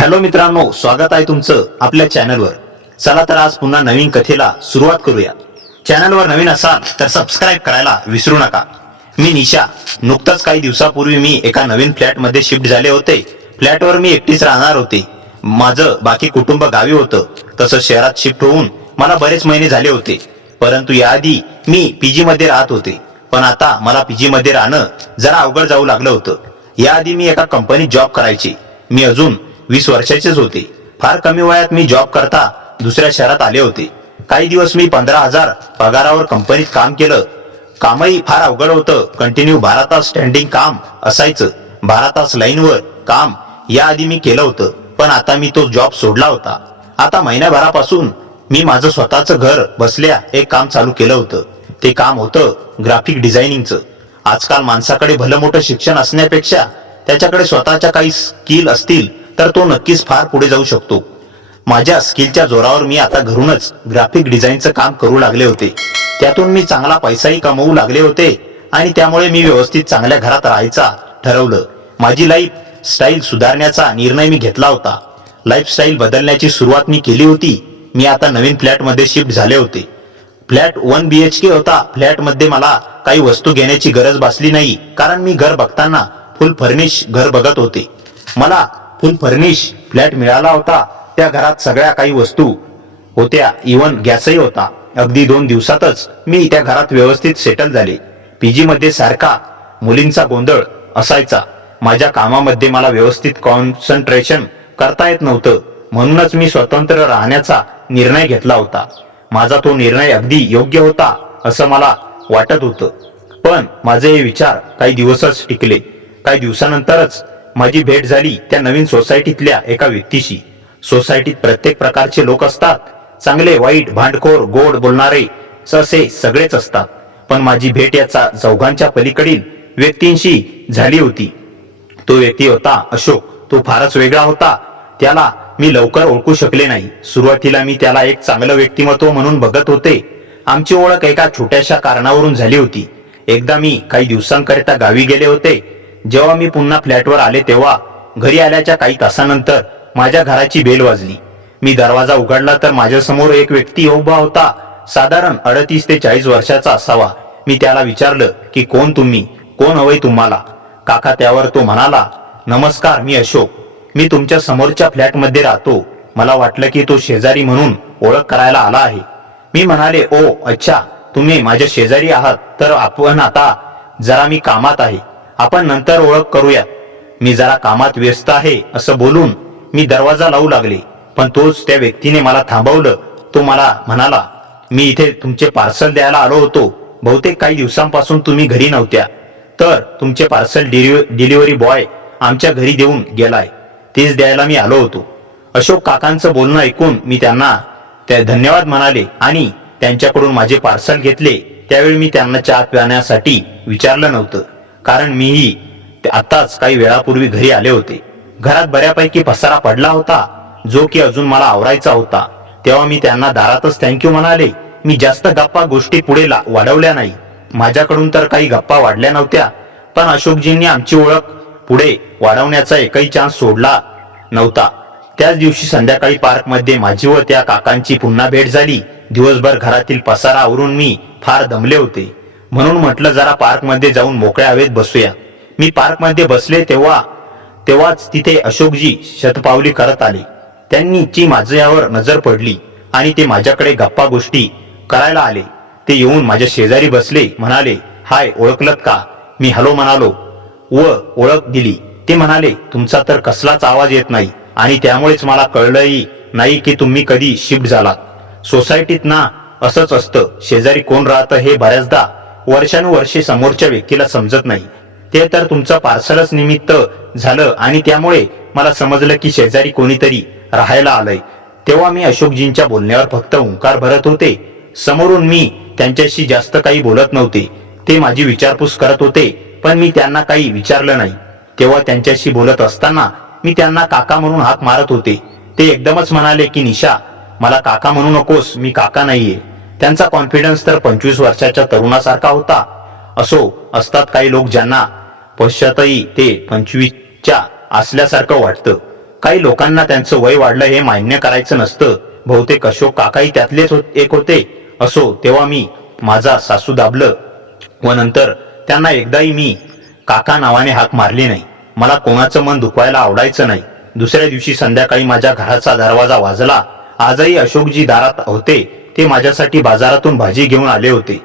Hello मित्रांनो, स्वागत आहे तुमचं आपल्या चॅनलवर। चला तर आज पुन्हा नवीन कथेला सुरुवात करूया। चॅनलवर नवीन असाल तर सबस्क्राइब करायला विसरू नका। मी निशा। नुकताच काही दिवसापूर्वी मी एका नवीन फ्लॅटमध्ये शिफ्ट झाले होते। फ्लॅटवर मी एकटीच राहणार होते। माझं बाकी कुटुंब गावी होतं। तसं शहरात शिफ्ट होऊन मला बरेच महिने झाले होते, परंतु याआधी मी पीजी मध्ये राहत होते। पण आता मला पीजी मध्ये राहणं जरा अवघड जाऊ लागलं होतं। याआधी मी एका कंपनीत जॉब करायचे। मी अजून 20 वर्षाचेच होते। फार कमी वयात मी जॉब करता दुसऱ्या शहरात आले होते। काही दिवस मी 15,000 पगारावर कंपनीत काम केलं। कामही फार अवघड होतं। कंटिन्यू 12 तास स्टँडिंग काम असायचं। 12 तास लाईनवर काम याआधी मी केलं होतं, पण आता मी तो जॉब सोडला होता। आता महिन्याभरापासून मी माझं स्वतःचं घर बसल्या एक काम चालू केलं होतं। ते काम होतं ग्राफिक डिझायनिंगचं। आजकाल माणसाकडे भलं मोठं शिक्षण असण्यापेक्षा त्याच्याकडे स्वतःच्या काही स्किल असतील तर तो नक्कीच फार पुढे जाऊ शकतो। माझ्या स्किलच्या जोरावर मी आता घरूनच ग्राफिक डिझाईनचं काम करू लागले होते। त्यातून मी चांगला पैसाही कमवू लागले होते आणि त्यामुळे मी व्यवस्थित चांगल्या घरात राहायचा ठरवलं। माझी लाईफ स्टाईल सुधारण्याचा निर्णय मी घेतला होता। लाईफस्टाईल बदलण्याची सुरुवात मी केली होती। मी आता नवीन फ्लॅटमध्ये शिफ्ट झाले होते। फ्लॅट 1 BHK होता। फ्लॅटमध्ये मला काही वस्तू घेण्याची गरज भासली नाही, कारण मी घर बघताना फुल फर्निश घर बघत होते। मला फुल फर्निश फ्लॅट मिळाला होता। त्या घरात सगळ्या काही वस्तू होत्या, इव्हन गॅसही होता। अगदी 2 दिवसातच मी त्या घरात व्यवस्थित सेटल झाले। पीजी मध्ये सारखा मुलींचा गोंधळ असायचा। माझ्या कामामध्ये मला व्यवस्थित कॉन्सन्ट्रेशन करता येत नव्हतं, म्हणूनच मी स्वतंत्र राहण्याचा निर्णय घेतला होता। माझा तो निर्णय अगदी योग्य होता असं मला वाटत होतं, पण माझे हे विचार काही दिवसच टिकले। काही दिवसानंतरच माझी भेट झाली त्या नवीन सोसायटीतल्या एका व्यक्तीशी। सोसायटीत प्रत्येक प्रकारचे लोक असतात, चांगले वाईट, भांडखोर, गोड बोलणारे असे सगळेच असतात। पण माझी भेट या चौघांच्या पलीकडील व्यक्तींशी झाली होती। तो व्यक्ती होता अशोक। तो फारच वेगळा होता। त्याला मी लवकर ओळखू शकले नाही। सुरुवातीला मी त्याला एक चांगलं व्यक्तिमत्व म्हणून बघत होते। आमची ओळख एका छोट्याशा कारणावरून झाली होती। एकदा मी काही दिवसांकरिता गावी गेले होते। जेव्हा मी पुन्हा फ्लॅटवर आले तेव्हा घरी आल्याच्या काही तासानंतर माझ्या घराची बेल वाजली। मी दरवाजा उघडला तर माझ्यासमोर एक व्यक्ती उभा होता। साधारण 38 ते 40 वर्षाचा असावा। मी त्याला विचारलं की कोण तुम्ही, कोण हवंय तुम्हाला? काका? त्यावर तो म्हणाला, नमस्कार, मी अशोक। मी तुमच्या समोरच्या फ्लॅटमध्ये राहतो। मला वाटलं की तो शेजारी म्हणून ओळख करायला आला आहे। मी म्हणाले, ओ अच्छा, तुम्ही माझ्या शेजारी आहात, तर आपण आता जरा मी कामात आहे, आपण नंतर ओळख करूयात। मी जरा कामात व्यस्त आहे असं बोलून मी दरवाजा लावू लागले, पण तोच त्या व्यक्तीने मला थांबवलं। तो मला म्हणाला, मी इथे तुमचे पार्सल द्यायला आलो होतो। बहुतेक काही दिवसांपासून तुम्ही घरी नव्हत्या, तर तुमचे पार्सल डिलिव्हरी बॉय आमच्या घरी देऊन गेलाय, तेच द्यायला मी आलो होतो। अशोक काकांचं बोलणं ऐकून मी त्यांना धन्यवाद म्हणाले आणि त्यांच्याकडून माझे पार्सल घेतले। त्यावेळी मी त्यांना चहा पिण्यासाठी विचारलं नव्हतं, कारण मीही आताच काही वेळापूर्वी घरी आले होते। घरात बऱ्यापैकी पसारा पडला होता, जो की अजून मला आवरायचा होता। तेव्हा मी त्यांना दारातच थँक्यू म्हणाले। मी जास्त गप्पा गोष्टी पुढे वाढवल्या नाही। माझ्याकडून तर काही गप्पा वाढल्या नव्हत्या, पण अशोकजींनी आमची ओळख पुढे वाढवण्याचा एकही चान्स सोडला नव्हता। त्याच दिवशी संध्याकाळी पार्कमध्ये माझी व त्या काकांची पुन्हा भेट झाली। दिवसभर घरातील पसारा आवरून मी फार दमले होते, म्हणून म्हटलं जरा पार्कमध्ये जाऊन मोकळ्या हवेत बसूया। मी पार्कमध्ये बसले तेव्हाच तिथे अशोकजी शतपावली करत आले। त्यांची माझ्यावर नजर पडली आणि ते माझ्याकडे गप्पा गोष्टी करायला आले। ते येऊन माझ्या शेजारी बसले, म्हणाले, हाय, ओळखलत का? मी हॅलो म्हणालो व ओळख दिली। ते म्हणाले, तुमचा तर कसलाच आवाज येत नाही आणि त्यामुळेच मला कळलंही नाही की तुम्ही कधी शिफ्ट झालात। सोसायटीत ना असंच असतं, शेजारी कोण राहतं हे बऱ्याचदा वर्षानुवर्षे समोरच्या व्यक्तीला समजत नाही। ते तर तुमचं पार्सलच निमित्त झालं आणि त्यामुळे मला समजलं की शेजारी कोणीतरी राहायला आलंय। तेव्हा मी अशोकजींच्या बोलण्यावर फक्त हुंकार भरत होते। समोरून मी त्यांच्याशी जास्त काही बोलत नव्हते। ते माझी विचारपूस करत होते, पण मी त्यांना काही विचारलं नाही। तेव्हा त्यांच्याशी बोलत असताना मी त्यांना काका म्हणून हाक मारत होते। ते एकदमच म्हणाले की निशा, मला काका म्हणू नकोस, मी काका नाहीये। त्यांचा कॉन्फिडन्स तर 25 वर्षाच्या तरुणासारखा होता। असतात काही लोक ज्यांना पश्चातही ते 25च्या असल्यासारखं वाटतं। काही लोकांना त्यांचं वय वाढलं हे मान्य करायचं नसतं. बहुतेक अशोक काकाही त्यातलेच एक होते. असो, तेव्हा मी माझा सासू दाबलं व नंतर त्यांना एकदाही मी काका नावाने हाक मारली नाही. मला कोणाचं मन दुखवायला आवडायचं नाही. दुसऱ्या दिवशी संध्याकाळी माझ्या घराचा दरवाजा वाजला. आजही अशोकजी दारात होते. ते माझ्यासाठी बाजारातून भाजी घेऊन आले होते.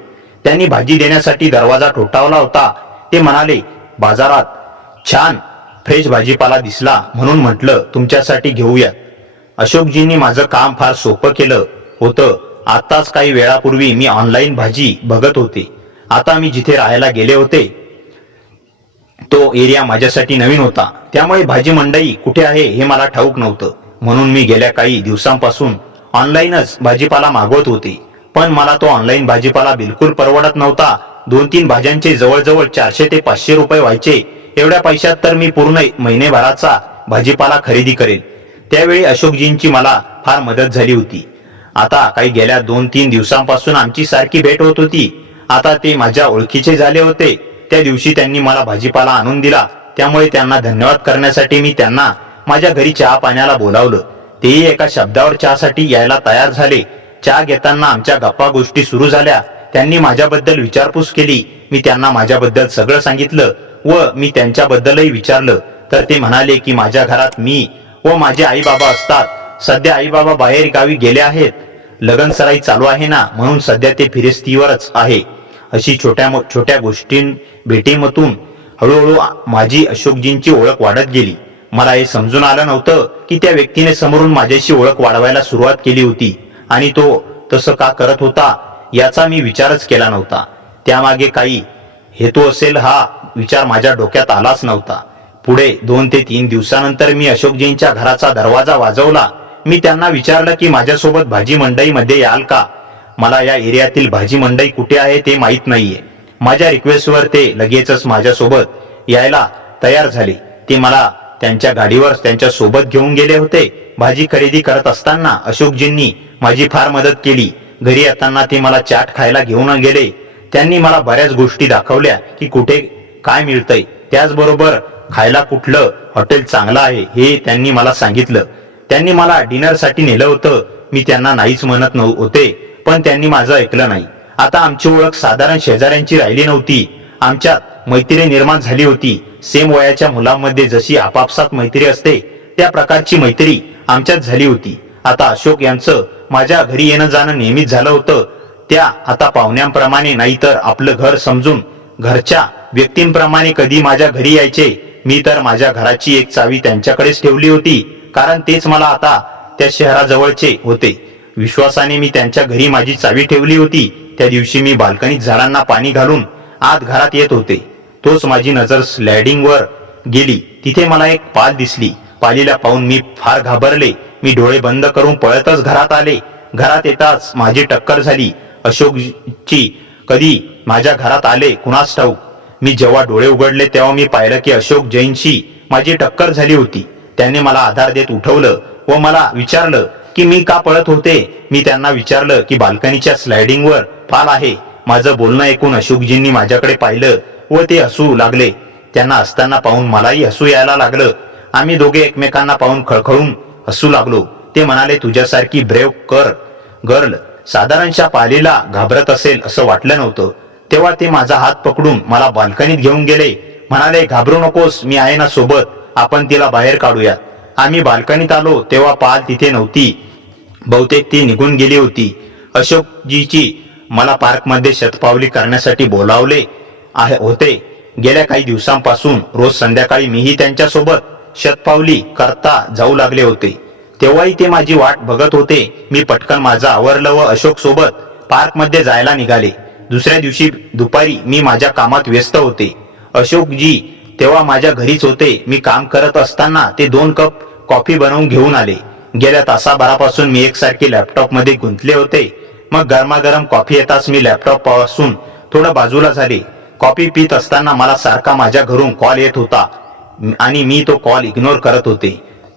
त्यांनी भाजी देण्यासाठी दरवाजा ठोठावला होता. ते म्हणाले, बाजारात छान फ्रेश भाजीपाला दिसला म्हणून म्हटलं तुमच्यासाठी घेऊया. अशोकजींनी माझं काम फार सोपं केलं होतं. आताच काही वेळापूर्वी मी ऑनलाईन भाजी बघत होते. आता मी जिथे राहायला गेले होते तो एरिया माझ्यासाठी नवीन होता. त्यामुळे भाजी मंडई कुठे आहे हे मला ठाऊक नव्हतं. म्हणून मी गेल्या काही दिवसांपासून ऑनलाईनच भाजीपाला मागवत होते. पण मला तो ऑनलाईन भाजीपाला बिलकुल परवडत नव्हता. 2-3 भाज्यांचे जवळजवळ 400 ते 500 रुपये व्हायचे. एवढ्या पैशात तर मी पूर्ण महिनेभराचा भाजीपाला खरेदी करेल. त्यावेळी अशोकजींची मला फार मदत झाली होती. आता काही गेल्या 2-3 दिवसांपासून आमची सारखी भेट होत होती. आता ते माझ्या ओळखीचे झाले होते. त्या दिवशी त्यांनी मला भाजीपाला आणून दिला. त्यामुळे त्यांना धन्यवाद करण्यासाठी मी त्यांना माझ्या घरी चहा पाण्याला बोलावलं. तेही एका शब्दावर चहासाठी यायला तयार झाले. चहा घेताना आमच्या गप्पा गोष्टी सुरू झाल्या. त्यांनी माझ्याबद्दल विचारपूस केली. मी त्यांना माझ्याबद्दल सगळं सांगितलं व मी त्यांच्याबद्दलही विचारलं. तर ते म्हणाले की माझ्या घरात मी व माझे आई बाबा असतात. सध्या आई बाबा बाहेर गावी गेले आहेत. लगनसराई चालू आहे ना, म्हणून सध्या ते फिरस्तीवरच आहे. अशी छोट्या छोट्या भेटीमधून हळूहळू माझी अशोकजींची ओळख वाढत गेली. मला हे समजून आलं नव्हतं की त्या व्यक्तीने समोरून माझ्याशी ओळख वाढवायला सुरुवात केली होती आणि तो तसं का करत होता याचा मी विचारच केला नव्हता. त्यामागे काही हेतू असेल हा विचार माझ्या डोक्यात आलाच नव्हता. पुढे 2 ते 3 दिवसानंतर मी अशोकजींच्या घराचा दरवाजा वाजवला. मी त्यांना विचारलं की माझ्यासोबत भाजी मंडईमध्ये याल का? मला या एरियातील भाजी मंडई कुठे आहे ते माहीत नाहीये. माझ्या रिक्वेस्टवर ते लगेचच माझ्यासोबत यायला तयार झाले. ते मला त्यांच्या गाडीवर त्यांच्या सोबत घेऊन गेले होते. भाजी खरेदी करत असताना अशोकजींनी माझी फार मदत केली. घरी येताना ते मला चाट खायला घेऊन गेले. त्यांनी मला बऱ्याच गोष्टी दाखवल्या की कुठे काय मिळतंय. त्याचबरोबर खायला कुठलं हॉटेल चांगलं आहे हे त्यांनी मला सांगितलं. त्यांनी मला डिनरसाठी नेलं होतं. मी त्यांना नाहीच म्हणत होते, पण त्यांनी माझं ऐकलं नाही. आता आमची ओळख साधारण शेजाऱ्यांची राहिली नव्हती. आमच्यात मैत्री निर्माण झाली होती. सेम वयाच्या मुलांमध्ये जशी आपापसात मैत्री असते त्या प्रकारची मैत्री आमच्यात झाली होती. आता अशोक यांचं माझ्या घरी येणं जाणं नेहमीच झालं होतं. त्या आता पाहुण्यांप्रमाणे नाही तर आपलं घर समजून घरच्या व्यक्तींप्रमाणे कधी माझ्या घरी यायचे. मी तर माझ्या घराची एक चावी त्यांच्याकडेच ठेवली होती, कारण तेच मला आता त्या शहराजवळचे होते. विश्वासाने मी त्यांच्या घरी माझी चावी ठेवली होती. त्या दिवशी मी बाल्कनीत झाडांना पाणी घालून आत घरात येत होते. तोच माझी नजर स्लायडिंगवर गेली. तिथे मला एक पाल दिसली. पालीला पाहून मी फार घाबरले. मी डोळे बंद करून पळतच घरात आले. घरात येताच माझी टक्कर झाली. अशोकची कधी माझ्या घरात आले कुणास ठाऊक. मी जेव्हा डोळे उघडले तेव्हा मी पाहिलं की अशोक जैनशी माझी टक्कर झाली होती. त्यांनी मला आधार देत उठवलं व मला विचारलं की मी का पळत होते. मी त्यांना विचारलं की बाल्कनीच्या स्लायडिंगवर पाल आहे. माझं बोलणं ऐकून अशोकजींनी माझ्याकडे पाहिलं व ते हसू लागले. त्यांना हसताना पाहून मलाही हसू यायला लागलं. आम्ही दोघे एकमेकांना पाहून खळखळून हसू लागलो. ते म्हणाले, तुझ्यासारखी ब्रेव्ह गर्ल साधारणच्या पालीला घाबरत असेल असं वाटलं नव्हतं. तेव्हा ते माझा हात पकडून मला बाल्कनीत घेऊन गेले. म्हणाले, घाबरू नकोस, मी आहे ना सोबत, आपण तिला बाहेर काढूया. आम्ही बाल्कनीत आलो तेव्हा पाल तिथे नव्हती. बहुतेक ती निघून गेली होती. अशोकजीची मला पार्कमध्ये शतपावली करण्यासाठी बोलावले होते. गेल्या काही दिवसांपासून रोज संध्याकाळी मीही त्यांच्यासोबत शतपावली करता जाऊ लागले होते. तेव्हाही ते माझी वाट बघत होते. मी पटकन माझं आवरलं व अशोक सोबत पार्कमध्ये जायला निघाले. दुसऱ्या दिवशी दुपारी मी माझ्या कामात व्यस्त होते. अशोकजी तेव्हा माझ्या घरीच होते. मी काम करत असताना ते 2 कप कॉफी बनवून घेऊन आले. गेल्या तासाभरापासून मी एकसारखे लॅपटॉपमध्ये गुंतले होते. मग गरमागरम कॉफी येताच मी लॅपटॉप पासून थोडं बाजूला झाले. कॉफी पित असताना मला सारखा माझ्या घरून कॉल येत होता आणि मी तो कॉल इग्नोर करत होते.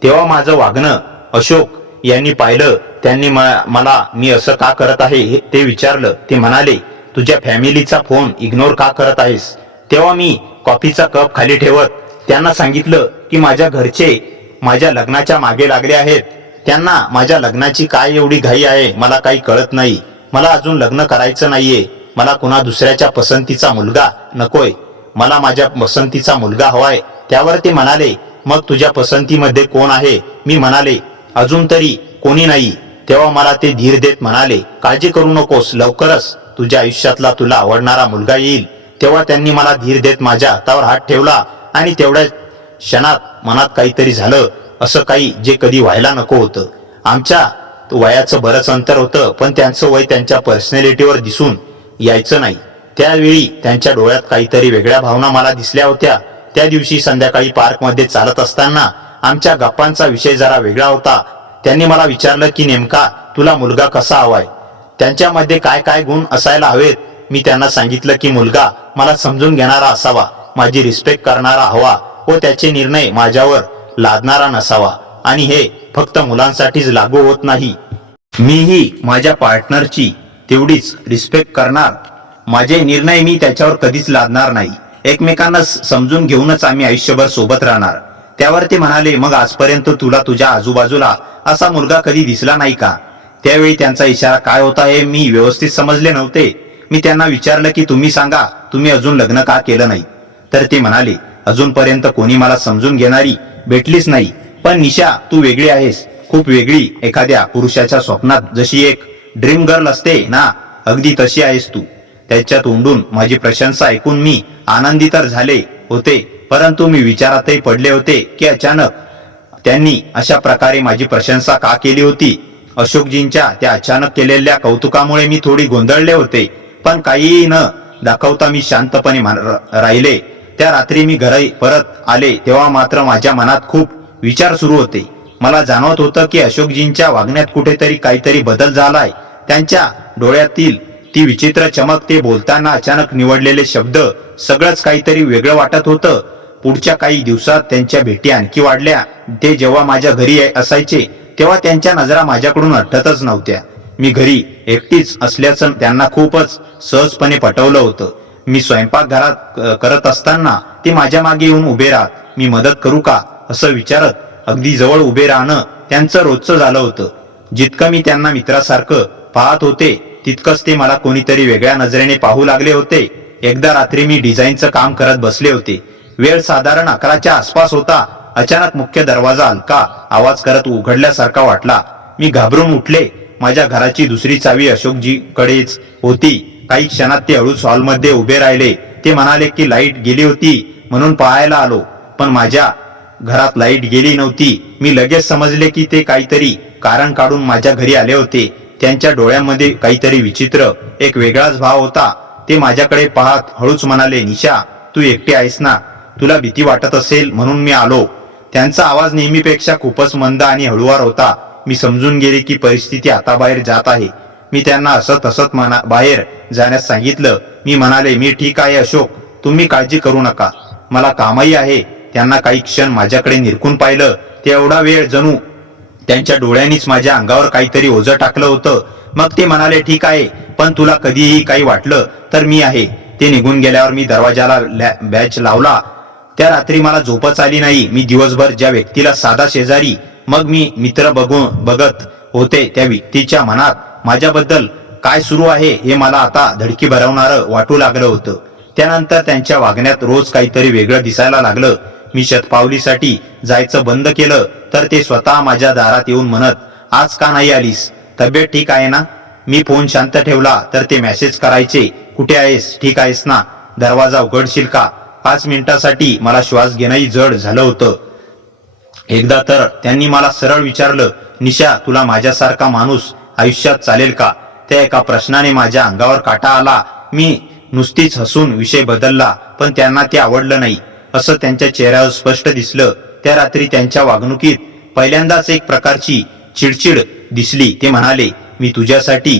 तेव्हा माझं वागणं अशोक यांनी पाहिलं. त्यांनी मला मी असं का करत आहे ते विचारलं. ते म्हणाले, तुझ्या फॅमिलीचा फोन इग्नोर का करत आहेस? तेव्हा मी कॉफीचा कप खाली ठेवत त्यांना सांगितलं की माझ्या घरचे माझ्या लग्नाच्या मागे लागले आहेत. त्यांना माझ्या लग्नाची काय एवढी घाई आहे मला काही कळत नाही. मला अजून लग्न करायचं नाहीये. मला कुणा दुसऱ्याच्या पसंतीचा मुलगा नकोय. मला माझ्या पसंतीचा मुलगा हवाय. त्यावर ते म्हणाले, मग तुझ्या पसंतीमध्ये कोण आहे? मी म्हणाले, अजून तरी कोणी नाही. तेव्हा मला ते धीर देत म्हणाले, काळजी करू नकोस, लवकरच तुझ्या आयुष्यातला तुला आवडणारा मुलगा येईल. तेव्हा त्यांनी मला धीर देत माझ्या हातावर हात ठेवला आणि तेवढ्या क्षणात मनात काहीतरी झालं, असं काही जे कधी व्हायला नको होतं. आमच्या वयाचं बरंच अंतर होतं, पण त्यांचं वय त्यांच्या पर्सनॅलिटीवर दिसून यायचं नाही. त्यावेळी त्यांच्या डोळ्यात काहीतरी वेगळ्या भावना मला दिसल्या होत्या. त्या दिवशी संध्याकाळी पार्कमध्ये चालत असताना आमच्या गप्पांचा विषय जरा वेगळा होता. त्यांनी मला विचारलं की नेमका तुला मुलगा कसा हवाय, त्यांच्यामध्ये काय काय गुण असायला हवेत. मी त्यांना सांगितलं की मुलगा मला समजून घेणारा असावा, माझी रिस्पेक्ट करणारा हवा व त्याचे निर्णय माझ्यावर लादणारा नसावा. आणि हे फक्त मुलांसाठीच लागू होत नाही. मीही माझ्या पार्टनरची तेवढीच रिस्पेक्ट करणार. माझे निर्णय मी त्याच्यावर कधीच लादणार नाही. एकमेकांना समजून घेऊनच आम्ही आयुष्यभर सोबत राहणार. त्यावर ते म्हणाले, मग आजपर्यंत तुला तुझ्या आजूबाजूला असा मुलगा कधी दिसला नाही का? त्यावेळी त्यांचा इशारा काय होता हे मी व्यवस्थित समजले नव्हते. मी त्यांना विचारलं की तुम्ही सांगा, तुम्ही अजून लग्न का केलं नाही? तर ते म्हणाले, अजूनपर्यंत कोणी मला समजून घेणारी भेटलीच नाही. पण निशा, तू वेगळी आहेस, खूप वेगळी. एखाद्या पुरुषाच्या स्वप्नात जशी एक ड्रीम गर्ल असते ना, अगदी तशी आहेस तू. त्याच्या तोंडून माझी प्रशंसा ऐकून मी आनंदी तर झाले होते, परंतु मी विचारातही पडले होते की अचानक त्यांनी अशा प्रकारे माझी प्रशंसा का केली होती. अशोकजींच्या त्या अचानक केलेल्या कौतुकामुळे मी थोडी गोंधळले होते, पण काहीही न दाखवता मी शांतपणे राहिले. त्या रात्री मी घरी परत आले तेव्हा मात्र माझ्या मनात खूप विचार सुरू होते. मला जाणवत होतं की अशोकजींच्या वागण्यात कुठेतरी काहीतरी बदल झालाय. त्यांच्या डोळ्यातील ती विचित्र चमक, ते बोलताना अचानक निवडलेले शब्द, सगळंच काहीतरी वेगळं वाटत होतं. पुढच्या काही दिवसात त्यांच्या भेटी आणखी वाढल्या. ते जेव्हा माझ्या घरी असायचे तेव्हा त्यांच्या नजरा माझ्याकडून हटतच नव्हत्या. मी घरी एकटीच असल्याचं त्यांना खूपच सहजपणे पटवलं होतं. मी स्वयंपाकघरात करत असताना ते माझ्या मागे येऊन उभे राहत, मी मदत करू का असं विचारत अगदी जवळ उभे राहणं त्यांचं रोजचं झालं होतं. जितकं मी त्यांना मित्रासारखं पाहत होते तितकंच ते मला कोणीतरी वेगळ्या नजरेने पाहू लागले होते. एकदा रात्री मी डिझाईनचं काम करत बसले होते. वेळ साधारण 11च्या आसपास होता. अचानक मुख्य दरवाजा हलका आवाज करत उघडल्यासारखा वाटला. मी घाबरून उठले. माझ्या घराची दुसरी चावी अशोकजीकडेच होती. काही क्षणात ते हळूच हॉलमध्ये उभे राहिले. ते म्हणाले की लाईट गेली होती म्हणून पाहायला आलो, पण माझ्या घरात लाईट गेली नव्हती. मी लगेच समजले की ते काहीतरी कारण काढून माझ्या घरी आले होते. त्यांच्या डोळ्यामध्ये काहीतरी विचित्र, एक वेगळाच भाव होता. ते माझ्याकडे पाहत हळूच म्हणाले, निशा, तू एकटी आहेस ना? तुला भीती वाटत असेल म्हणून मी आलो. त्यांचा आवाज नेहमीपेक्षा खूपच मंद आणि हळुवार होता. मी समजून गेले की परिस्थिती आता बाहेर जात आहे. मी त्यांना हसत हसत बाहेर जाण्यास सांगितलं. मी म्हणाले, मी ठीक आहे अशोक, तुम्ही काळजी करू नका, मला कामही आहे. त्यांना काही क्षण माझ्याकडे निरखून पाहिलं. ते एवढा वेळ जणू त्यांच्या डोळ्यांनीच माझ्या अंगावर काहीतरी ओझं टाकलं होतं. मग ते म्हणाले, ठीक आहे, पण तुला कधीही काही वाटलं तर मी आहे. ते निघून गेल्यावर मी दरवाजाला बॅच लावला. त्या रात्री मला झोपच आली नाही. मी दिवसभर ज्या व्यक्तीला साधा शेजारी, मग मी मित्र बघत होते, त्या व्यक्तीच्या मनात माझ्याबद्दल काय सुरू आहे हे मला आता धडकी भरवणारं वाटू लागलं होतं. त्यानंतर त्यांच्या वागण्यात रोज काहीतरी वेगळं दिसायला लागलं. मी शतपावलीसाठी जायचं बंद केलं तर ते स्वतः माझ्या दारात येऊन म्हणत, आज का नाही आलीस? तब्येत ठीक आहे ना? मी फोन शांत ठेवला तर ते मेसेज करायचे, कुठे आहेस, ठीक आहेस ना, दरवाजा उघडशील का? 5 मिनिटासाठी मला श्वास घेणंही जड झालं होतं. एकदा तर त्यांनी मला सरळ विचारलं, निशा, तुला माझ्यासारखा माणूस आयुष्यात चालेल का? त्या एका प्रश्नाने माझ्या अंगावर काटा आला. मी नुसतीच हसून विषय बदलला, पण त्यांना ते आवडलं नाही असं त्यांच्या चेहऱ्यावर स्पष्ट दिसलं. त्या रात्री त्यांच्या वागणुकीत पहिल्यांदाच एक प्रकारची चिडचिड दिसली. ते म्हणाले, मी तुझ्यासाठी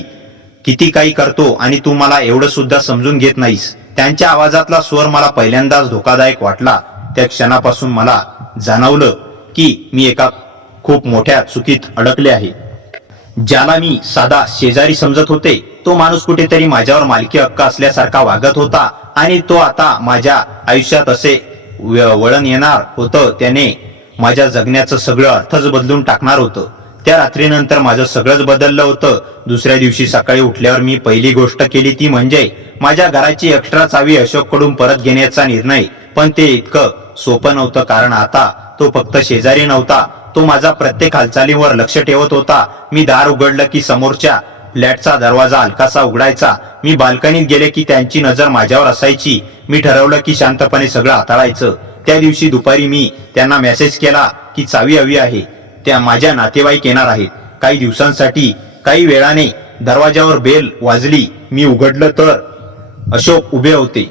किती काही करतो आणि तू मला एवढं सुद्धा समजून घेत नाहीस. त्यांच्या आवाजातला स्वर मला पहिल्यांदाच धोकादायक वाटला. त्या क्षणापासून मला जाणवलं की मी एका खूप मोठ्या चुकीत अडकले आहे. ज्याला मी साधा शेजारी समजत होते तो माणूस कुठेतरी माझ्यावर मालकी हक्क असल्यासारखा वागत होता आणि तो आता माझ्या आयुष्यात असे वळण येणार होतं. त्याने माझ्या जगण्याचं सगळं अर्थच बदलून टाकणार होतं. त्या रात्रीनंतर माझं सगळंच बदललं होतं. दुसऱ्या दिवशी सकाळी उठल्यावर मी पहिली गोष्ट केली ती म्हणजे माझ्या घराची एक्स्ट्रा चावी अशोककडून परत घेण्याचा निर्णय. पण ते इतकं सोपं नव्हतं, कारण आता तो फक्त शेजारी नव्हता, तो माझा प्रत्येक हालचालीवर लक्ष ठेवत होता. मी दार उघडलं की समोरच्या फ्लॅटचा दरवाजा हलकासा उघडायचा. मी बाल्कनीत गेले की त्यांची नजर माझ्यावर असायची. मी ठरवलं की शांतपणे सगळं हाताळायचं. त्या दिवशी दुपारी मी त्यांना मेसेज केला की चावी हवी आहे, त्या माझ्या नातेवाईक येणार आहेत काही दिवसांसाठी. काही वेळाने दरवाजावर बेल वाजली. मी उघडलं तर अशोक उभे होते.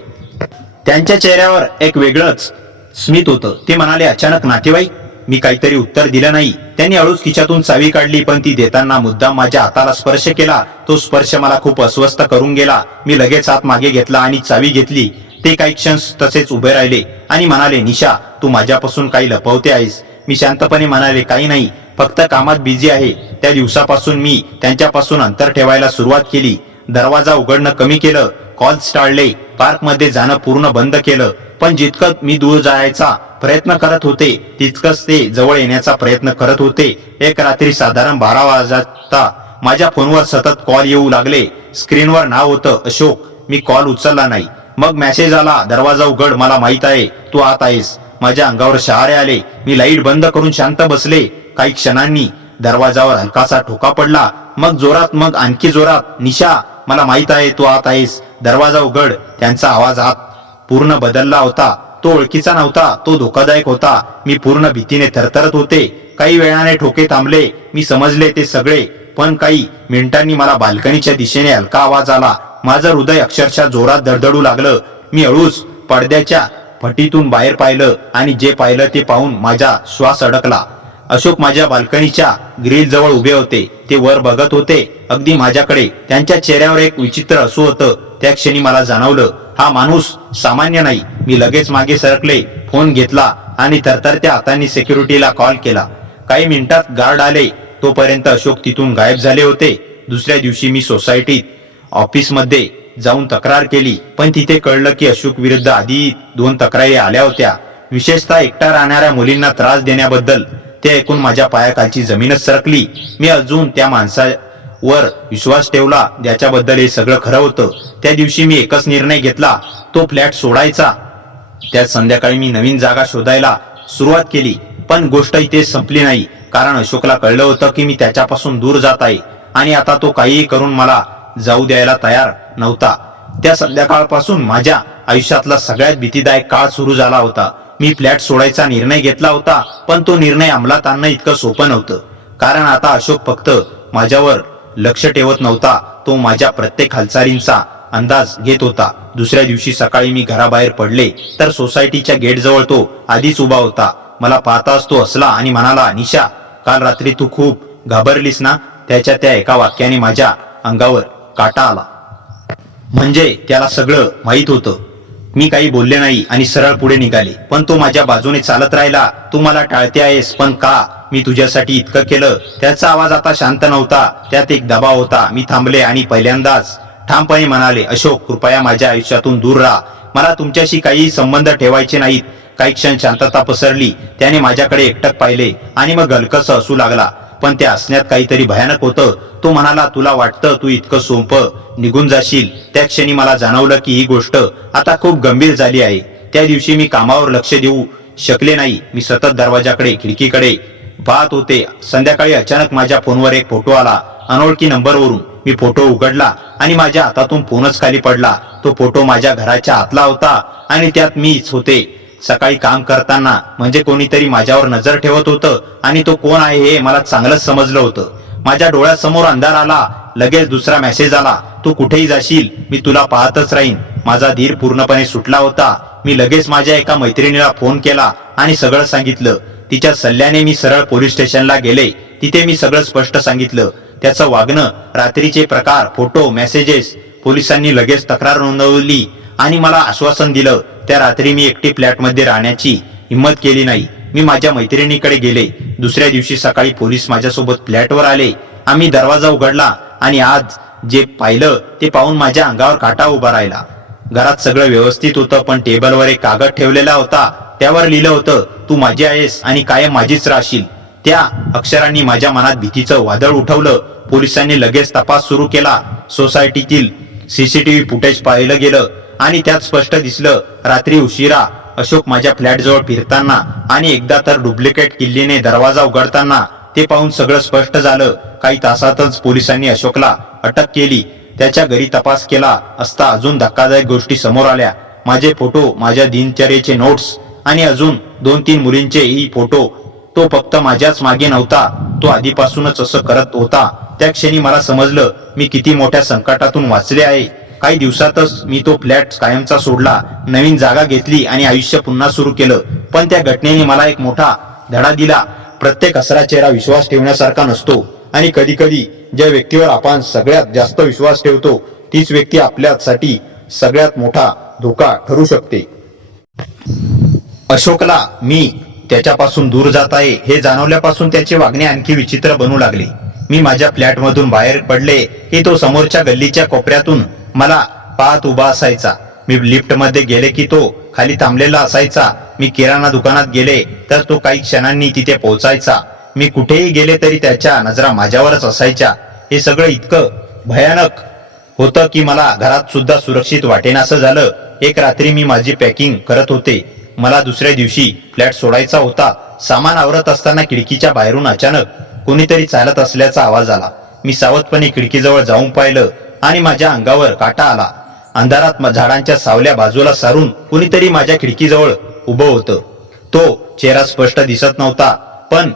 त्यांच्या चेहऱ्यावर एक वेगळंच स्मित होतं. ते म्हणाले, अचानक नातेवाईक? मी काहीतरी उत्तर दिलं नाही. त्यांनी हळूच खिशातून चावी काढली, पण ती देताना मुद्दाम माझ्या हाताला स्पर्श केला. तो स्पर्श मला खूप अस्वस्थ करून गेला. मी लगेच हात मागे घेतला आणि चावी घेतली. ते काही क्षण तसेच उभे राहिले आणि म्हणाले, निशा, तू माझ्यापासून काही लपवते आहेस? मी शांतपणे म्हणाले, काही नाही, फक्त कामात बिझी आहे. त्या दिवसापासून मी त्यांच्यापासून अंतर ठेवायला सुरुवात केली. दरवाजा उघडणं कमी केलं, कॉल्स टाळले, पार्कमध्ये जाणं पूर्ण बंद केलं. पण जितकं मी दूर जायचा प्रयत्न करत होते तितकंच ते जवळ येण्याचा प्रयत्न करत होते. एक रात्री साधारण 12 वाजता माझ्या फोनवर सतत कॉल येऊ लागले. स्क्रीनवर नाव होतं अशोक. मी कॉल उचलला नाही. मग मेसेज आला, दरवाजा उघड, मला माहित आहे तू आत आहेस. माझ्या अंगावर शहारे आले. मी लाईट बंद करून शांत बसले. काही क्षणांनी दरवाजावर हलकासा ठोका पडला, मग जोरात, मग आणखी जोरात. निशा, मला माहित आहे तू आत आहेस, दरवाजा उघड. त्यांचा आवाज आत पूर्ण बदलला होता. तो ओळखीचा नव्हता, तो धोकादायक होता. मी पूर्ण भीतीने थरथरत होते. काही वेळाने ठोके थांबले. मी समजले ते सगळे. पण काही मिनिटांनी मला बाल्कनीच्या दिशेने हलका आवाज आला. माझं हृदय अक्षरशः जोरात धडधडू लागलं. मी हळूच पडद्याच्या फटीतून बाहेर पाहिलं आणि जे पाहिलं ते पाहून माझा श्वास अडकला. अशोक माझ्या बाल्कनीच्या ग्रिल जवळ उभे होते. ते वर बघत होते, अगदी माझ्याकडे. त्यांच्या चेहऱ्यावर एक विचित्र हसू होतं. त्या क्षणी मला जाणवलं, हा माणूस सामान्य नाही. मी लगेच मागे सरकले, फोन घेतला आणि थरथरत्या हातांनी सिक्युरिटीला कॉल केला. काही मिनिटात गार्ड आले. तोपर्यंत अशोक तिथून गायब झाले होते. दुसऱ्या दिवशी मी सोसायटीत ऑफिसमध्ये जाऊन तक्रार केली, पण तिथे कळलं की अशोक विरुद्ध आधी 2 तक्रारी आल्या होत्या, विशेषतः एकटा राहणाऱ्या मुलींना त्रास देण्याबद्दल. ते ऐकून माझ्या पायाखालची जमीनच सरकली. मी अजून त्या माणसावर विश्वास ठेवला ज्याच्याबद्दल हे सगळं खरं होतं. त्या दिवशी मी एकच निर्णय घेतला, तो फ्लॅट सोडायचा. त्या संध्याकाळी मी नवीन जागा शोधायला सुरुवात केली. पण गोष्ट इथे संपली नाही, कारण अशोकला कळलं होतं की मी त्याच्यापासून दूर जात आहे आणि आता तो काहीही करून मला जाऊ द्यायला तयार नव्हता. त्या संध्याकाळपासून माझ्या आयुष्यातला सगळ्यात भीतीदायक काळ सुरू झाला होता. मी फ्लॅट सोडायचा निर्णय घेतला होता, पण तो निर्णय अंमलात आणणं इतकं सोपं नव्हतं, कारण आता अशोक फक्त माझ्यावर लक्ष ठेवत नव्हता, तो माझ्या प्रत्येक हालचालींचा अंदाज घेत होता. दुसऱ्या दिवशी सकाळी मी घराबाहेर पडले तर सोसायटीच्या गेटजवळ तो आधीच उभा होता. मला पाहताच तो हसला आणि म्हणाला, निशा, काल रात्री तू खूप घाबरलीस ना? त्याच्या त्या एका वाक्याने माझ्या अंगावर काटा आला. म्हणजे त्याला सगळं माहित होतं. मी काही बोलले नाही आणि सरळ पुढे निघाले, पण तो माझ्या बाजूने चालत राहिला. तू मला टाळते आहेस, पण का? मी तुझ्यासाठी इतकं केलं. त्याचा आवाज आता शांत नव्हता, त्यात एक दबाव होता. मी थांबले आणि पहिल्यांदाच ठामपणे म्हणाले, अशोक, कृपया माझ्या आयुष्यातून दूर राहा. मला तुमच्याशी काही संबंध ठेवायचे नाहीत. काही क्षण शांतता पसरली. त्याने माझ्याकडे एकटक पाहिले आणि मग हलकस हसू लागला, पण त्या हसण्यात काहीतरी भयानक होतं. तो म्हणाला, तुला वाटतं तू इतकं सोपं निघून जाशील? त्या क्षणी मला जाणवलं की ही गोष्ट आता खूप गंभीर झाली आहे. त्या दिवशी मी कामावर लक्ष देऊ शकले नाही. मी सतत दरवाजाकडे, खिडकीकडे पाहत होते. संध्याकाळी अचानक माझ्या फोनवर एक फोटो आला, अनोळखी नंबरवरून. मी फोटो उघडला आणि माझ्या हातातून फोनच खाली पडला. तो फोटो माझ्या घराच्या आतला होता आणि त्यात मीच होते. सकाळी काम करताना म्हणजे कोणीतरी माझ्यावर नजर ठेवत होतं आणि तो कोण आहे हे मला चांगलंच समजलं होतं. माझ्या डोळ्यासमोर अंधार आला. लगेच दुसरा मेसेज आला, तू कुठेही जाशील, मी तुला पाहतच राहीन. माझा धीर पूर्णपणे सुटला होता. मी लगेच माझ्या एका मैत्रिणीला फोन केला आणि सगळं सांगितलं. तिच्या सल्ल्याने मी सरळ पोलीस स्टेशनला गेले. तिथे मी सगळं स्पष्ट सांगितलं, त्याचं वागणं, रात्रीचे प्रकार, फोटो, मेसेजेस. पोलिसांनी लगेच तक्रार नोंदवली आणि मला आश्वासन दिलं. त्या रात्री मी एकटी फ्लॅटमध्ये राहण्याची हिंमत केली नाही. मी माझ्या मैत्रिणीकडे गेले. दुसऱ्या दिवशी सकाळी पोलीस माझ्यासोबत फ्लॅटवर आले. आम्ही दरवाजा उघडला आणि आज जे पाहिलं ते पाहून माझ्या अंगावर काटा उभा राहिला. घरात सगळं व्यवस्थित होतं, पण टेबलवर एक कागद ठेवलेला होता. त्यावर लिहिलं होतं, तू माझी आहेस आणि कायम माझीच राहशील. त्या अक्षरांनी माझ्या मनात भीतीचं वादळ उठवलं. पोलिसांनी लगेच तपास सुरू केला. सोसायटीतील सीसीटीव्ही फुटेज पाहिलं गेलं आणि त्यात स्पष्ट दिसलं, रात्री उशिरा अशोक माझ्या फ्लॅटजवळ फिरताना आणि एकदा तर डुप्लिकेट किल्लीने दरवाजा उघडताना. ते पाहून सगळं स्पष्ट झालं. काही तासातच पोलिसांनी अशोकला अटक केली. त्याच्या घरी तपास केला असता अजून धक्कादायक गोष्टी समोर आल्या. माझे फोटो, माझ्या दिनचर्येचे नोट्स आणि अजून 2-3 मुलींचेही फोटो. तो फक्त माझ्याच मागे नव्हता, तो आधीपासूनच असं करत होता. त्या क्षणी मला समजलं, मी किती मोठ्या संकटातून वाचले आहे. काही दिवसातच मी तो फ्लॅट कायमचा सोडला, नवीन जागा घेतली आणि आयुष्य पुन्हा सुरू केलं. पण त्या घटनेने मला एक मोठा धडा दिला. प्रत्येक हसरा चेहरा विश्वास ठेवण्यासारखा नसतो आणि कधी कधी ज्या व्यक्तीवर आपण सगळ्यात जास्त विश्वास ठेवतो तीच व्यक्ती आपल्यासाठी सगळ्यात मोठा धोका ठरू शकते. अशोकला मी त्याच्यापासून दूर जात आहे हे जाणवल्यापासून त्याचे वागणे आणखी विचित्र बनू लागले. मी माझ्या फ्लॅटमधून बाहेर पडले की तो समोरच्या गल्लीच्या कोपऱ्यातून मला पाहत उभा असायचा. मी लिफ्टमध्ये गेले की तो खाली थांबलेला असायचा. मी किराणा दुकानात गेले तर तो काही क्षणांनी तिथे पोहोचायचा. मी कुठेही गेले तरी त्याच्या नजरा माझ्यावरच असायच्या. हे सगळं इतकं भयानक होतं की मला घरात सुद्धा सुरक्षित वाटेनासं झालं. एक रात्री मी माझी पॅकिंग करत होते. मला दुसऱ्या दिवशी फ्लॅट सोडायचा होता. सामान आवरत असताना खिडकीच्या बाहेरून अचानक कोणीतरी चालत असल्याचा आवाज आला. मी सावधपणे खिडकीजवळ जाऊन पाहिलं आणि माझ्या अंगावर काटा आला. अंधारात झाडांच्या सावल्या बाजूला सारून कुणीतरी माझ्या खिडकीजवळ उभं होतं. तो चेहरा स्पष्ट दिसत नव्हता, पण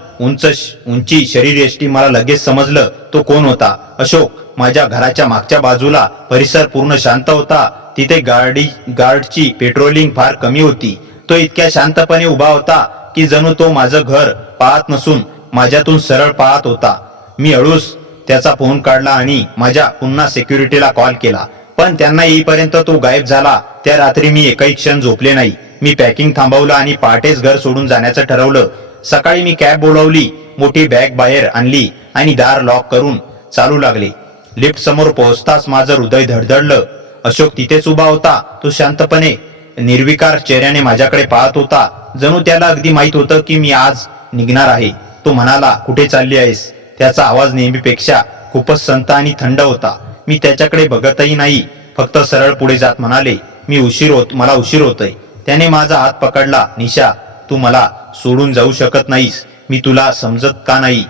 उंची शरीरयष्टी मला लगेच समजलं तो कोण होता. अशोक. माझ्या घराच्या मागच्या बाजूला परिसर पूर्ण शांत होता. तिथे गार्डची पेट्रोलिंग फार कमी होती. तो इतक्या शांतपणे उभा होता की जणू तो माझं घर पाहत नसून माझ्यातून सरळ पाहत होता. मी हळूच त्याचा फोन काढला आणि माझ्या पुन्हा सिक्युरिटीला कॉल केला, पण त्यांना येईपर्यंत तो गायब झाला. त्या रात्री मी एकही क्षण झोपले नाही. मी पॅकिंग थांबवलं आणि पहाटेच घर सोडून जाण्याचं ठरवलं. सकाळी मी कॅब बोलावली, मोठी बॅग बाहेर आणली आणि दार लॉक करून चालू लागले. लिफ्ट समोर पोहोचताच माझं हृदय धडधडलं. अशोक तिथेच उभा होता. तो शांतपणे निर्विकार चेहऱ्याने माझ्याकडे पाहत होता, जणू त्याला अगदी माहित होतं की मी आज निघणार आहे. तो म्हणाला, कुठे चालली आहेस? त्याचा आवाज नेहमीपेक्षा खूपच संत आणि थंड होता. मी त्याच्याकडे बघतही नाही, फक्त सरळ पुढे जात म्हणाले, मला उशीर होतोय. त्याने माझा हात पकडला. निशा, तू मला सोडून जाऊ शकत नाहीस. मी तुला समजत का नाही?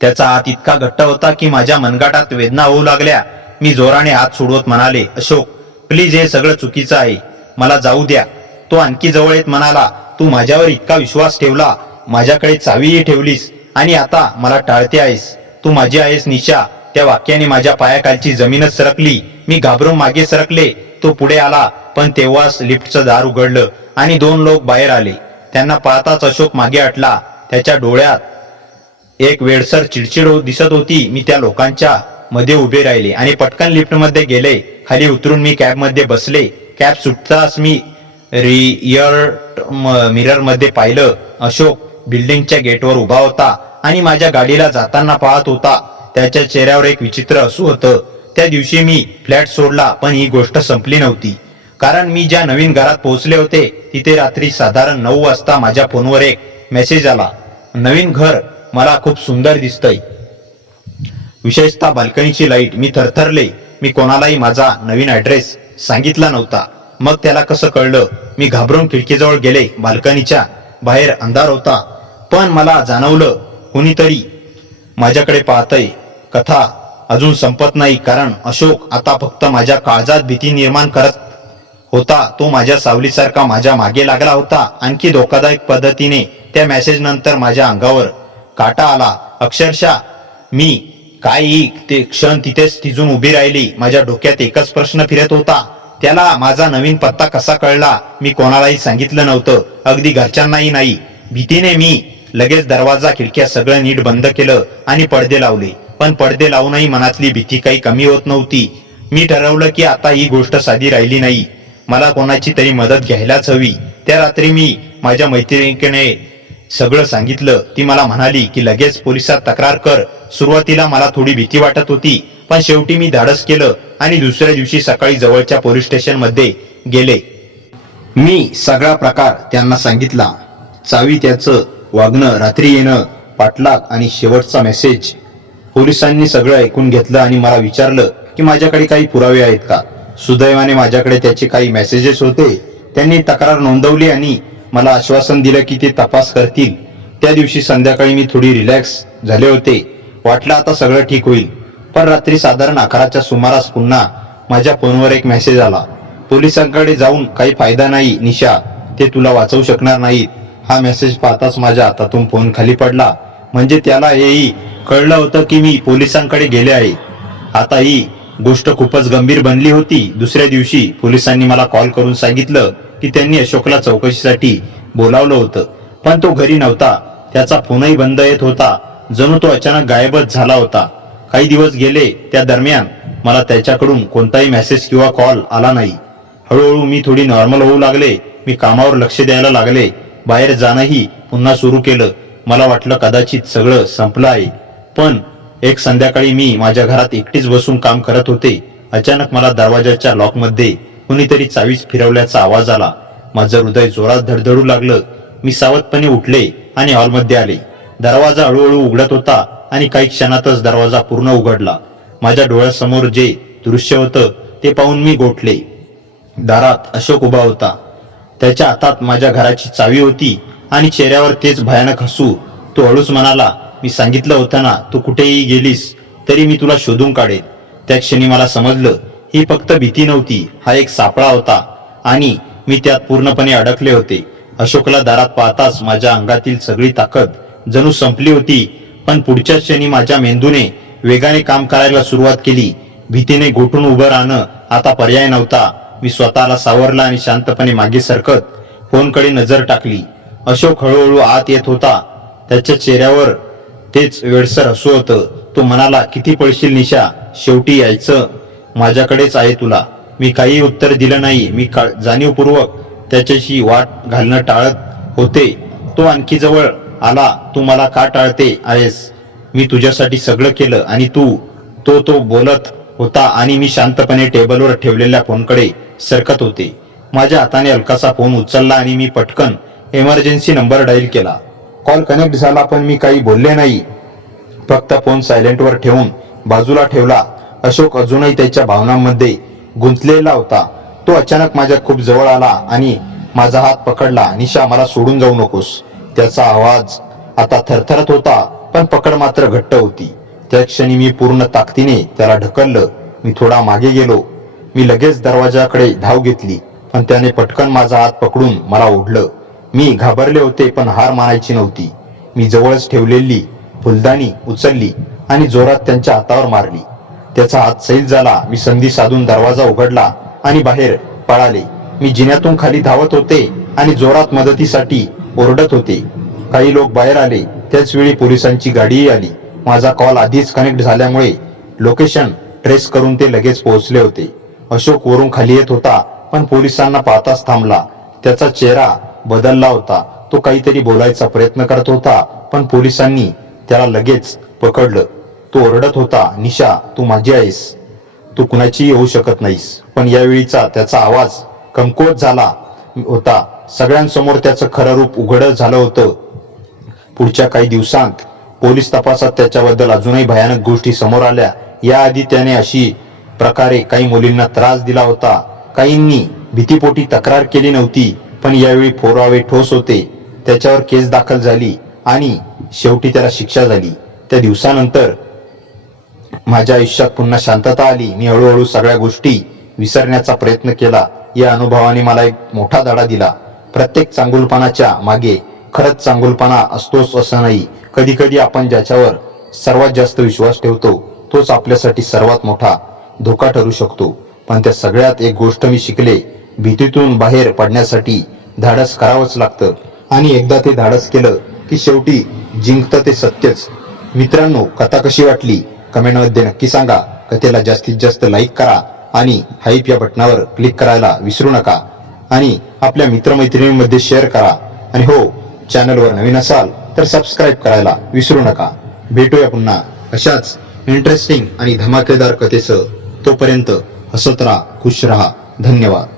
त्याचा हात इतका घट्ट होता की माझ्या मनगटात वेदना होऊ लागल्या. मी जोराने हात सोडवत म्हणाले, अशोक प्लीज, हे सगळं चुकीचं आहे, मला जाऊ द्या. तो आणखी जवळ येत म्हणाला, तू माझ्यावर इतका विश्वास ठेवला, माझ्याकडे चावीही ठेवलीस आणि आता मला टाळते आहेस. तू माझी आहेस निशा. त्या वाक्याने माझ्या पायाखालची जमीनच सरकली. मी घाबरून मागे सरकले. तो पुढे आला, पण तेव्हाच लिफ्टचं दार उघडलं आणि 2 लोक बाहेर आले. त्यांना पाहताच अशोक मागे हटला. त्याच्या डोळ्यात एक वेडसर चिडचिड दिसत होती. मी त्या लोकांच्या मध्ये उभे राहिले आणि पटकन लिफ्टमध्ये गेले. खाली उतरून मी कॅबमध्ये बसले. कॅब सुटताच मी रियर मिररमध्ये पाहिलं. अशोक बिल्डिंगच्या गेटवर उभा होता आणि माझ्या गाडीला जाताना पाहत होता. त्याच्या चेहऱ्यावर एक विचित्र हसू होतं. त्या दिवशी मी फ्लॅट सोडला, पण ही गोष्ट संपली नव्हती. कारण मी ज्या नवीन घरात पोहोचले होते तिथे रात्री साधारण 9 वाजता माझ्या फोनवर एक मेसेज आला. नवीन घर मला खूप सुंदर दिसतंय, विशेषतः बाल्कनीची लाईट. मी थरथरले. मी कोणालाही माझा नवीन ऍड्रेस सांगितला नव्हता. मग त्याला कसं कळलं? मी घाबरून खिडकीजवळ गेले. बाल्कनीच्या बाहेर अंधार होता, पण मला जाणवलं कुणीतरी माझ्याकडे पाहतंय. कथा अजून संपत नाही, कारण अशोक आता फक्त माझ्या काळजात भीती निर्माण करत होता. तो माझ्या सावलीसारखा माझ्या मागे लागला होता. आणखी धोकादायक पद्धतीने त्या मेसेज नंतर माझ्या अंगावर काटा आला. अक्षरशः मी काही ते क्षण तिथेच थिजून उभी राहिली. माझ्या डोक्यात एकच प्रश्न फिरत होता, त्याला माझा नवीन पत्ता कसा कळला? मी कोणालाही सांगितलं नव्हतं, अगदी घरच्यांनाही नाही. भीतीने मी लगेच दरवाजा, खिडक्या सगळं नीट बंद केलं आणि पडदे लावले. पण पडदे लावूनही मनातली भीती काही कमी होत नव्हती. मी ठरवलं की आता ही गोष्ट साधी राहिली नाही, मला कोणाची तरी मदत घ्यायलाच हवी. त्या रात्री मी माझ्या मैत्रिणीने सगळं सांगितलं. ती मला म्हणाली की लगेच पोलिसात तक्रार कर. सुरुवातीला मला थोडी भीती वाटत होती, पण शेवटी मी धाडस केलं आणि दुसऱ्या दिवशी सकाळी जवळच्या पोलीस स्टेशन मध्ये गेले. मी सगळा प्रकार त्यांना सांगितला. चावी, त्याचं वागणं, रात्री येणं, पाठलाग आणि शेवटचा मेसेज. पोलिसांनी सगळं ऐकून घेतलं आणि मला विचारलं की माझ्याकडे काही पुरावे आहेत का. सुदैवाने माझ्याकडे त्याचे काही मेसेजेस होते. त्यांनी तक्रार नोंदवली आणि मला आश्वासन दिलं की ते तपास करतील. त्या दिवशी संध्याकाळी मी थोडी रिलॅक्स झाले होते. वाटलं आता सगळं ठीक होईल. पण रात्री साधारण 11च्या सुमारास पुन्हा माझ्या फोनवर एक मेसेज आला. पोलिसांकडे जाऊन काही फायदा नाही निशा, ते तुला वाचवू शकणार नाहीत. हा मेसेज पाहताच माझ्या हातातून फोन खाली पडला. म्हणजे त्याला हेही कळलं होतं की मी पोलिसांकडे गेले आहे. आता ही गोष्ट खूपच गंभीर बनली होती. दुसऱ्या दिवशी पोलिसांनी मला कॉल करून सांगितलं की त्यांनी अशोकला चौकशीसाठी बोलावलं होतं, पण तो घरी नव्हता. त्याचा फोनही बंद येत होता, जणू तो अचानक गायबच झाला होता. काही दिवस गेले. त्या दरम्यान मला त्याच्याकडून कोणताही मेसेज किंवा कॉल आला नाही. हळूहळू मी थोडी नॉर्मल होऊ लागले. मी कामावर लक्ष द्यायला लागले. बाहेर जाणंही पुन्हा सुरू केलं. मला वाटलं कदाचित सगळं संपलं आहे. पण एक संध्याकाळी मी माझ्या घरात एकटीच बसून काम करत होते. अचानक मला दरवाजाच्या लॉकमध्ये कुणीतरी चावी फिरवल्याचा आवाज आला. माझं हृदय जोरात धडधडू लागलं. मी सावधपणे उठले आणि हॉलमध्ये आले. दरवाजा हळूहळू उघडत होता आणि काही क्षणातच दरवाजा पूर्ण उघडला. माझ्या डोळ्यासमोर जे दृश्य होतं ते पाहून मी गोठले. दारात अशोक उभा होता. त्याच्या हातात माझ्या घराची चावी होती आणि चेहऱ्यावर तेच भयानक हसू. तो हळूच म्हणाला, मी सांगितलं होतं ना, तू कुठेही गेलीस तरी मी तुला शोधून काढेन. त्या क्षणी मला समजलं, ही फक्त भीती नव्हती, हा एक सापळा होता आणि मी त्यात पूर्णपणे अडकले होते. अशोकला दारात पाहताच माझ्या अंगातील सगळी ताकद जणू संपली होती. पण पुढच्या क्षणी माझ्या मेंदूने वेगाने काम करायला सुरुवात केली. भीतीने गोठून उभं राहणं आता पर्याय नव्हता. मी स्वतःला सावरला आणि शांतपणे मागे सरकत फोनकडे नजर टाकली. अशोक हळूहळू आत येत होता. त्याच्या चेहऱ्यावर तेच वेडसर हसू होतं. तो म्हणाला, किती पळशील निशा, शेवटी यायचं माझ्याकडेच आहे तुला. मी काही उत्तर दिलं नाही. मी जाणीवपूर्वक त्याच्याशी वाट घालणं टाळत होते. तो आणखी जवळ आला. तू मला का टाळते आहेस? मी तुझ्यासाठी सगळं केलं आणि तो बोलत होता आणि मी शांतपणे टेबलवर ठेवलेल्या फोनकडे सरकत होते. माझ्या हाताने हलकासा फोन उचलला आणि मी पटकन इमर्जन्सी नंबर डायल केला. कॉल कनेक्ट झाला, पण मी काही बोलले नाही. फक्त फोन सायलेंटवर ठेवून बाजूला ठेवला. अशोक अजूनही त्याच्या भावनांमध्ये गुंतलेला होता. तो अचानक माझ्या खूप जवळ आला आणि माझा हात पकडला. निशा, मला सोडून जाऊ नकोस. त्याचा आवाज आता थरथरत होता, पण पकड मात्र घट्ट होती. त्या क्षणी मी पूर्ण ताकदीने त्याला ढकललं. मी थोडा मागे गेलो. मी लगेच दरवाजाकडे धाव घेतली, पण त्याने पटकन माझा हात पकडून मला ओढलं. मी घाबरले होते, पण हार मानायची नव्हती. मी जवळच ठेवलेली फुलदाणी उचलली आणि जोरात त्यांच्या हातावर मारली. त्याचा हात सैल झाला. मी संधी साधून दरवाजा उघडला आणि बाहेर पळाले. मी जिन्यातून खाली धावत होते आणि जोरात मदतीसाठी ओरडत होते. काही लोक बाहेर आले. त्याच वेळी पोलिसांची गाडीही आली. माझा कॉल आधीच कनेक्ट झाल्यामुळे लोकेशन ट्रेस करून ते लगेच पोहोचले होते. अशोक वरून खाली येत होता, पण पोलिसांना पाहताच थांबला. त्याचा चेहरा बदलला होता. तो काहीतरी बोलायचा प्रयत्न करत होता, पण पोलिसांनी त्याला लगेच पकडलं. तो ओरडत होता, निशा, तू माझी आहेस, तू कुणाचीही होऊ शकत नाहीस. पण यावेळीचा त्याचा आवाज कमकुवत झाला होता. सगळ्यांसमोर त्याचं खरं रूप उघड झालं होतं. पुढच्या काही दिवसांत पोलीस तपासात त्याच्याबद्दल अजूनही भयानक गोष्टी समोर आल्या. याआधी त्याने अशी प्रकारे काही मुलींना त्रास दिला होता. काहींनी भीतीपोटी तक्रार केली नव्हती, पण यावेळी पुरावे ठोस होते. त्याच्यावर केस दाखल झाली आणि शेवटी त्याला शिक्षा झाली. त्या दिवसानंतर माझ्या आयुष्यात पुन्हा शांतता आली. मी हळूहळू सगळ्या गोष्टी विसरण्याचा प्रयत्न केला. या अनुभवाने मला एक मोठा धडा दिला. प्रत्येक चांगुलपणाच्या मागे खरंच चांगुलपणा असतोच असं नाही. कधी कधी आपण ज्याच्यावर सर्वात जास्त विश्वास ठेवतो तोच आपल्यासाठी सर्वात मोठा धोका ठरू शकतो. पण त्या सगळ्यात एक गोष्ट मी शिकले, भीतीतून बाहेर पडण्यासाठी धाडस करावंच लागतं. आणि एकदा ते धाडस केलं की शेवटी जिंकतं ते सत्यच. मित्रांनो, कथा कशी वाटली कमेंटमध्ये नक्की सांगा. कथेला जास्तीत जास्त लाईक करा आणि हाईप या बटनावर क्लिक करायला विसरू नका. आणि आपल्या मित्रमैत्रिणींमध्ये शेअर करा. आणि हो, चॅनलवर नवीन असाल तर सबस्क्राईब करायला विसरू नका. भेटूया पुन्हा अशाच इंटरेस्टिंग आणि धमाकेदार कथेसह. तोपर्यंत हसत राहा, खुश राहा. धन्यवाद.